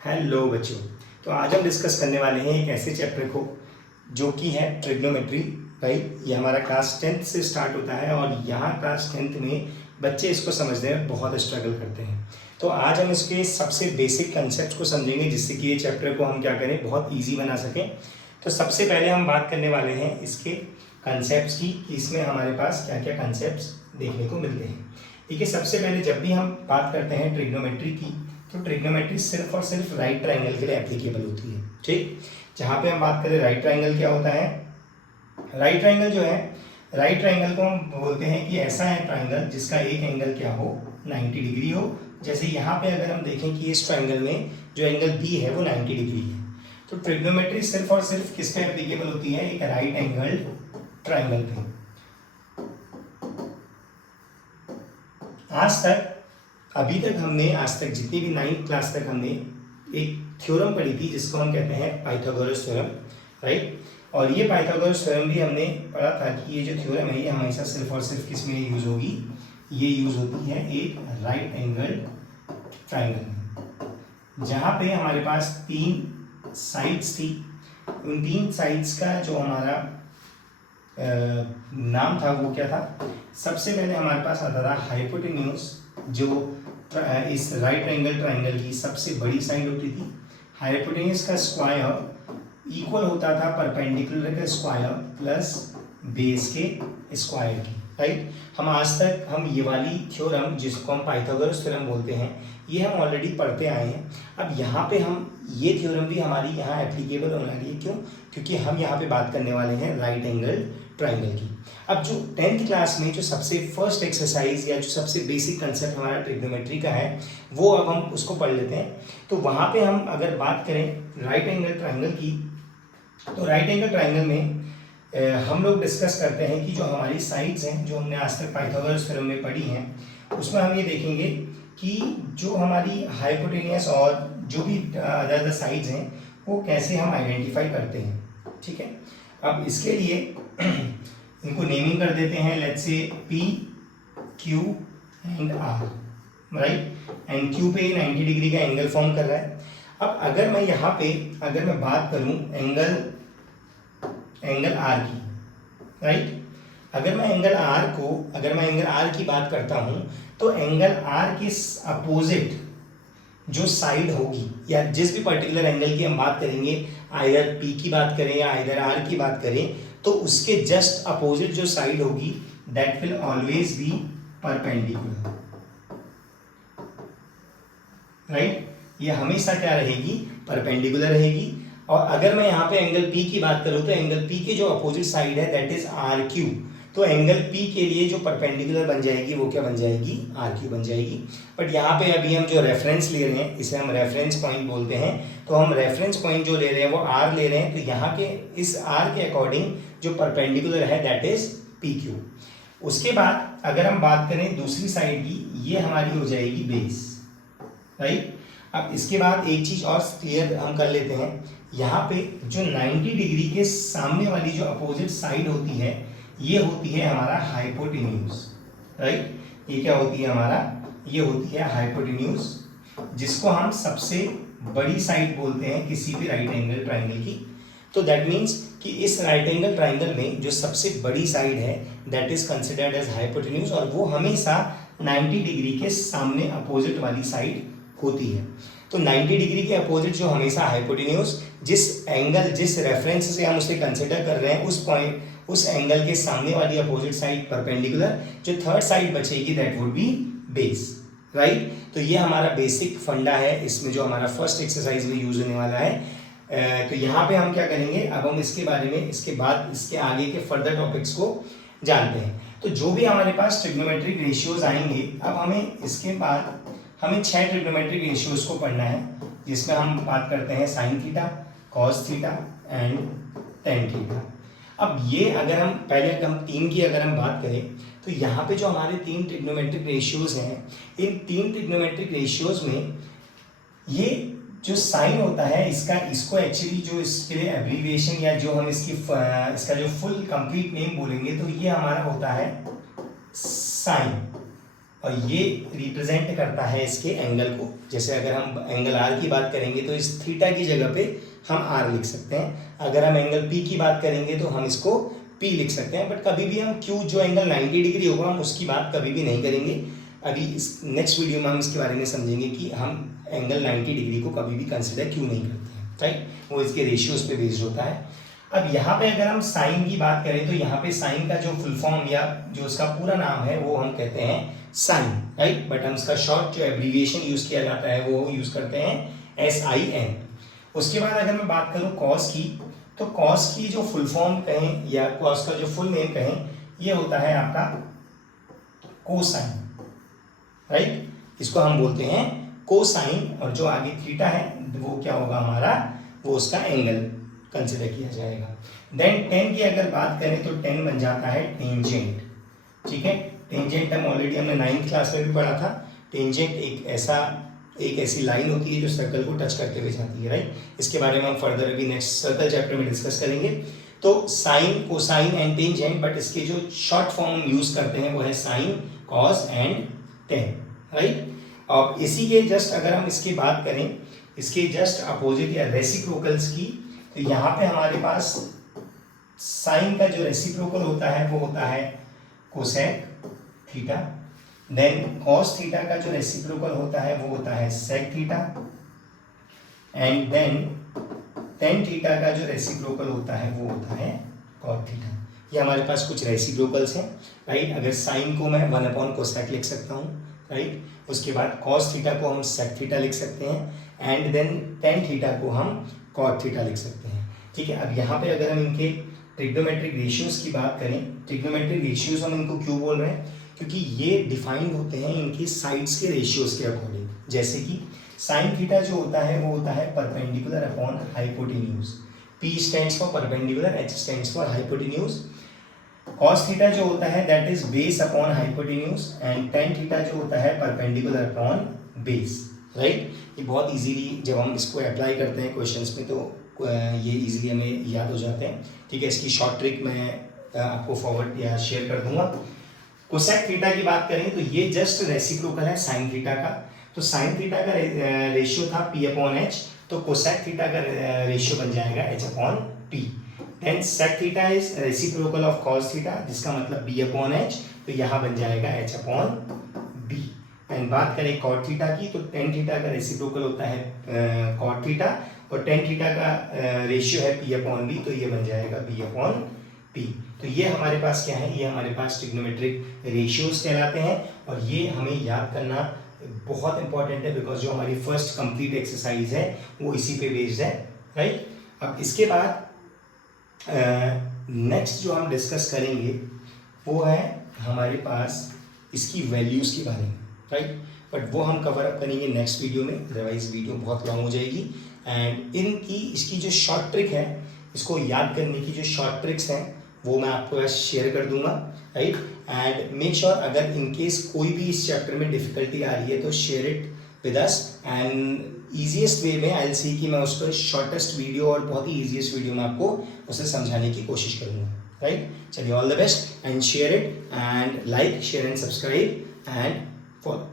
Hello बच्चों। तो आज हम डिस्कस करने वाले हैं एक ऐसे चैप्टर को जो कि है ट्रिग्नोमेट्री। राइट, ये हमारा क्लास 10th से स्टार्ट होता है और यहाँ क्लास 10th में बच्चे इसको समझने में बहुत स्ट्रगल करते हैं। तो आज हम इसके सबसे बेसिक कंसेप्ट को समझेंगे जिससे कि ये चैप्टर को हम क्या करें, बहुत ईजी बना सकें। तो सबसे पहले हम बात करने वाले हैं इसके कंसेप्ट की, कि इसमें हमारे पास क्या क्या कंसेप्ट देखने को मिलते हैं। ठीक है, सबसे पहले जब भी हम बात करते हैं ट्रिग्नोमेट्री की, तो ट्रिग्नोमेट्री सिर्फ और सिर्फ राइट ट्राइंगल के लिए एप्लीकेबल होती है। ठीक, जहाँ पे हम बात करें राइट ट्राइंगल क्या होता है। राइट ट्राइंगल जो है, राइट ट्राइंगल को हम बोलते हैं कि ऐसा है ट्राइंगल जिसका एक एंगल क्या हो, 90 डिग्री हो। जैसे यहाँ पे अगर हम देखें कि इस ट्राइंगल में जो एंगल बी है वो 90 डिग्री है। तो ट्रिग्नोमेट्री सिर्फ और सिर्फ किस पे एप्लीकेबल होती है, एक राइट एंगल ट्राइंगल पे। अभी तक हमने आज तक जितनी भी 9th क्लास तक हमने एक थ्योरम पढ़ी थी जिसको हम कहते हैं पाइथागोरस थ्योरम। राइट, और ये पाइथागोरस थ्योरम भी हमने पढ़ा था कि ये जो थ्योरम है ये हमेशा सिर्फ और सिर्फ किस में यूज होगी, ये यूज होती है एक राइट एंगल ट्राइंगल में, जहाँ पे हमारे पास 3 साइड्स थी। उन 3 साइड्स का जो हमारा नाम था वो क्या था। सबसे पहले हमारे पास आता था हाइपोटेन्यूज, जो इस राइट एंगल ट्राइंगल की सबसे बड़ी साइड होती थी। हाइपोटेन्यूज का स्क्वायर इक्वल होता था परपेंडिकुलर का स्क्वायर प्लस बेस के स्क्वायर की। राइट, हम आज तक हम ये वाली थ्योरम जिसको हम पाइथागोरस थ्योरम बोलते हैं ये हम ऑलरेडी पढ़ते आए हैं। अब यहाँ पे हम ये थ्योरम भी हमारी यहाँ एप्लीकेबल होने वाली है। क्यों? क्योंकि हम यहाँ पे बात करने वाले हैं राइट एंगल ट्राइंगल की। अब जो 10th क्लास में जो सबसे फर्स्ट एक्सरसाइज या जो सबसे बेसिक कंसेप्ट हमारा ट्रिग्नोमेट्री का है वो अब हम उसको पढ़ लेते हैं। तो वहाँ पे हम अगर बात करें राइट एंगल ट्राइंगल की, तो राइट एंगल ट्राइंगल में हम लोग डिस्कस करते हैं कि जो हमारी साइड्स हैं जो हमने आज तक पाइथागोरस थ्योरम में पढ़ी हैं, उसमें हम ये देखेंगे कि जो हमारी हाइपोटेनियस और जो भी अदर साइड्स हैं वो कैसे हम आइडेंटिफाई करते हैं। ठीक है, अब इसके लिए इनको नेमिंग कर देते हैं, let's say P Q and R. Right, and Q पे 90 डिग्री का एंगल फॉर्म कर रहा है। अब अगर मैं यहाँ पे अगर मैं बात करूँ एंगल आर की, राइट, अगर मैं एंगल आर की बात करता हूँ तो एंगल आर के अपोजिट जो साइड होगी या जिस भी पर्टिकुलर एंगल की हम बात करेंगे, आइदर पी की बात करें या आइदर आर की बात करें, तो उसके जस्ट अपोजिट जो साइड होगी that will always be perpendicular. Right, ये हमेशा क्या रहेगी, परपेंडिकुलर रहेगी। और अगर मैं यहाँ पे एंगल पी की बात करूँ तो एंगल पी के जो अपोजिट साइड है दैट इज आर क्यू। तो एंगल पी के लिए जो परपेंडिकुलर बन जाएगी वो क्या बन जाएगी, आर क्यू बन जाएगी। बट यहाँ पे अभी हम जो रेफरेंस ले रहे हैं इसे हम रेफरेंस पॉइंट बोलते हैं। तो हम रेफरेंस पॉइंट जो ले रहे हैं वो आर ले रहे हैं, तो यहाँ के इस आर के अकॉर्डिंग जो परपेंडिकुलर है दैट इज पी क्यू। उसके बाद अगर हम बात करें दूसरी साइड की, ये हमारी हो जाएगी बेस। राइट, अब इसके बाद एक चीज और क्लियर हम कर लेते हैं, यहाँ पे जो 90 डिग्री के सामने वाली जो अपोजिट साइड होती है ये होती है हमारा हाइपोटेन्यूज। राइट, ये क्या होती है हमारा, ये होती है हाइपोटेन्यूज, जिसको हम सबसे बड़ी साइड बोलते हैं किसी भी राइट एंगल ट्राइंगल की। तो दैट मीन्स कि इस राइट एंगल ट्राइंगल में जो सबसे बड़ी साइड है that is considered as hypotenuse, और वो हमेशा 90 डिग्री के सामने अपोजिट वाली साइड होती है। तो 90 डिग्री के अपोजिट जो हमेशा हाइपोटेन्यूज, जिस रेफरेंस से हम उसे कंसिडर कर रहे हैं उस पॉइंट उस एंगल के सामने वाली अपोजिट साइड परपेंडिकुलर, जो थर्ड साइड बचेगी that would be base. Right, तो ये हमारा बेसिक फंडा है इसमें जो हमारा फर्स्ट एक्सरसाइज में यूज होने वाला है। तो यहाँ पे हम क्या करेंगे, अब हम इसके बारे में इसके बाद इसके आगे के फर्दर टॉपिक्स को जानते हैं। तो जो भी हमारे पास ट्रिग्नोमेट्रिक रेशियोज आएंगे, अब हमें इसके बाद हमें 6 ट्रिग्नोमेट्रिक रेशियोज को पढ़ना है, जिसमें हम बात करते हैं sine theta, cos theta and tan theta. अब ये अगर हम पहले हम 3 की अगर हम बात करें तो यहाँ पे जो हमारे 3 ट्रिग्नोमेट्रिक रेशियोज हैं, इन 3 ट्रिग्नोमेट्रिक रेशियोज में ये जो साइन होता है इसको एक्चुअली जो इसके लिए एब्रीविएशन या जो हम इसका जो फुल कंप्लीट नेम बोलेंगे तो ये हमारा होता है साइन। और ये रिप्रेजेंट करता है इसके एंगल को। जैसे अगर हम एंगल आर की बात करेंगे तो इस थीटा की जगह पे हम आर लिख सकते हैं। अगर हम एंगल पी की बात करेंगे तो हम इसको पी लिख सकते हैं। बट कभी भी हम क्यू जो एंगल 90 डिग्री होगा हम उसकी बात कभी भी नहीं करेंगे। अभी इस नेक्स्ट वीडियो में हम इसके बारे में समझेंगे कि हम एंगल 90 डिग्री को कभी भी कंसिडर क्यों नहीं करते हैं, राइट। वो इसके रेशियोज पे बेस्ड होता है। अब यहाँ पे अगर हम साइन की बात करें तो यहाँ पे साइन का जो फुल फॉर्म या जो उसका पूरा नाम है वो हम कहते हैं साइन, राइट। बट हम इसका शॉर्ट जो एब्रीविएशन यूज किया जाता है वो यूज करते हैं SIN। उसके बाद अगर मैं बात करूँ कॉस की, तो कॉस की जो फुल फॉर्म कहें या कॉस का जो फुल नेम कहें ये होता है आपका कोसाइन, राइट। इसको हम बोलते हैं कोसाइन। और जो आगे थीटा है वो क्या होगा हमारा, वो उसका एंगल कंसिडर किया जाएगा। देन टेन की अगर बात करें तो टेन बन जाता है टेंजेंट, ठीक है। टेंजेंट हम ऑलरेडी हमने 9th क्लास में भी पढ़ा था। टेंजेंट एक ऐसी लाइन होती है जो सर्कल को टच करते हुए जाती है, राइट। इसके बारे में हम फर्दर अभी नेक्स्ट सर्कल चैप्टर में डिस्कस करेंगे। तो sine, cosine and tangent, but इसके जो शॉर्ट फॉर्म यूज करते हैं वो है sine, cos and tan, right. और इसी के जस्ट अगर हम इसकी बात करें, इसके जस्ट अपोजिट या रेसिप्रोकल्स की, तो यहाँ पे हमारे पास साइन का जो रेसिप्रोकल होता है वो होता है cosec theta. Then cos theta का जो रेसिप्रोकल होता है वो होता है sec theta. And then tan theta का जो रेसिप्रोकल होता है वो होता है कॉट थीटा। ये हमारे पास कुछ रेसिप्रोकल्स हैं, राइट। अगर साइन को मैं 1/कोसेक लिख सकता हूँ, राइट। उसके बाद कॉस थीटा को हम सेक थीटा लिख सकते हैं एंड देन टेन थीटा को हम कॉट थीटा लिख सकते हैं, ठीक है। अब यहाँ पे अगर हम इनके ट्रिग्नोमेट्रिक रेशियोज की बात करें, ट्रिग्नोमेट्रिक रेशियोज हम इनको क्यों बोल रहे हैं, क्योंकि ये डिफाइंड होते हैं इनकी साइड्स के रेशियोज के अकॉर्डिंग। जैसे कि साइन थीटा जो होता है वो होता है perpendicular upon hypotenuse. P stands for perpendicular, H stands for hypotenuse. Cos theta जो होता है that is base upon hypotenuse and tan theta जो होता है परपेंडिकुलर अपॉन बेस, राइट। ये बहुत इजीली जब हम इसको अप्लाई करते हैं क्वेश्चंस में तो ये इजीली हमें याद हो जाते हैं, ठीक है। इसकी शॉर्ट ट्रिक मैं आपको फॉरवर्ड या शेयर कर दूंगा। कोसेक थीटा की बात करें तो ये जस्ट रेसिप्रोकल है साइन थीटा का। तो साइन थीटा का रेशियो था P/H, तो कोसेक थीटा का रेशियो बन जाएगा H/P। Then sec theta is reciprocal of cos theta जिसका मतलब B/H, तो यहाँ बन जाएगा H/B। एंड बात करें कॉट थीटा की तो टेन थीटा का रेसिप्रोकल होता है कॉट थीटा और टेन थीटा का रेशियो है P/B, तो ये बन जाएगा B/P। तो ये हमारे पास क्या है, ये हमारे पास ट्रिग्नोमेट्रिक रेशियोज कहलाते हैं और ये हमें याद करना बहुत इंपॉर्टेंट है बिकॉज जो हमारी फर्स्ट कंप्लीट एक्सरसाइज है वो इसी पे बेस्ड है, राइट। अब इसके बाद नेक्स्ट जो हम डिस्कस करेंगे वो है हमारे पास इसकी वैल्यूज़ के बारे में, राइट। बट वो हम कवर अप करेंगे नेक्स्ट वीडियो में, अदरवाइज वीडियो बहुत लॉन्ग हो जाएगी। एंड इसकी जो शॉर्ट ट्रिक है, इसको याद करने की जो शॉर्ट ट्रिक्स हैं वो मैं आपको शेयर कर दूंगा, राइट। एंड मेक श्योर अगर इन केस कोई भी इस चैप्टर में डिफिकल्टी आ रही है तो share it with us and easiest वे में आई विल सी कि मैं उस पर शॉर्टेस्ट वीडियो और बहुत ही ईजीएस्ट वीडियो में आपको उसे समझाने की कोशिश करूँगा, राइट। चलिए all the best and share it and like share and subscribe and follow.